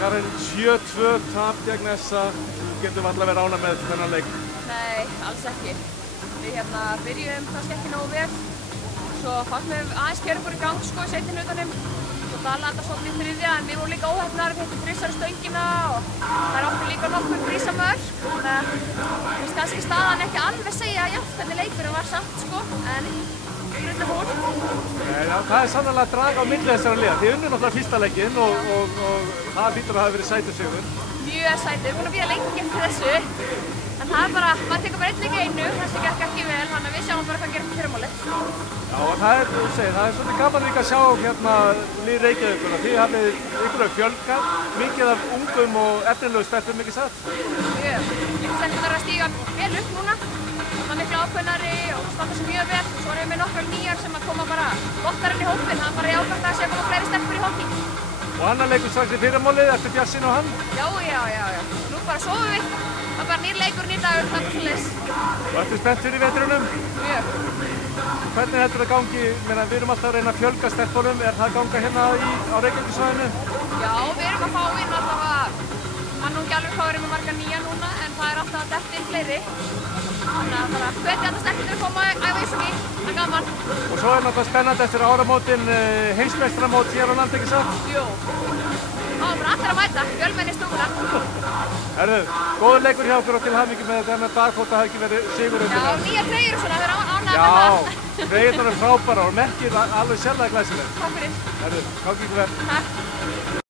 Karen, 7-2 tap gegn SA. Getum við allavega ánægð með þennan leik? Nei, alls ekki. Við byrjuðum kannski ekki nógu vel. Svo fannst við aðeins keyra okkur í gang sko í seinni hlutanum. Svo dalaði þetta svolítið í þriðja, en við vorum líka óheppnar, við hittum þrisvar í stöngina og þær áttu líka nokkur frísamörk. Þannig að finnst kannski staðan ekki alveg segja jafnt hvernig leikurinn var samt sko, en drullu fúl. Það er sannarlega að draga á milli þessara liða. Þið unnið náttúrulega fyrsta leikinn og það hlýtur að hafa verið sætur sigur. Mjög sætur, við erum búin að bíða lengi eftir þessu. En það er bara, maður tekur bara einn leik í einu, þessi gekk ekki vel, þannig að við sjáum bara hvað gerum í fyrramálið. Já, og það er svolítið gaman líka að sjá hérna lið Reykjavíkur. Þið hafið ykkur að fjölga, mikið af ungum og efnilegu stelpum, ekki satt? Mjög, stelpurnar eru að stíga vel upp núna, það er miklu ákveðnari og standa sig mjög vel. Svo erum við nokkrar nýjar sem að koma bara gottar inn í hópinn, það er bara jákvæmt að sé að koma fleiri stelpur í hockey. Og annar leikur strax í fyrramálið, ertu bjartsýn á hann? Já. Nú bara sofum við. Það er bara nýr leikur, nýr dagur, það er bara svoleiðis. Og ertu spennt fyrir veturunum? Mjög. Hvernig heldur það gangi? Við erum alltaf að reyna að fjölga stelpunum. Er það að ganga hérna á Reykjavíkursvæðinu? Já, við erum að fá inn allavega, mann nú ekki alveg hvað erum við marga nýja núna, en það er alltaf að detta inn fleiri. Þannig að bara hvetja alla stelpunir að koma að æfa í svona, það er gaman. Og svo er náttúrulega spennandi eftir áramótin heimsmeistaramót hér á landi, ekki satt? Jú. Það var bara allir að mæta, fjölmenni í stúkuna. Herðu, góður leikur hjá okkur og til hamingju með þennan dag þótt að það hafi ekki verið sigur undir það. Já, nýja treyjur og svona, þau eru ánægðar með það. Já, treyjurnar eru frábærar og merkið alveg sérlega glæsileg. Takk fyrir. Herðu, gangi ykkur vel. Takk.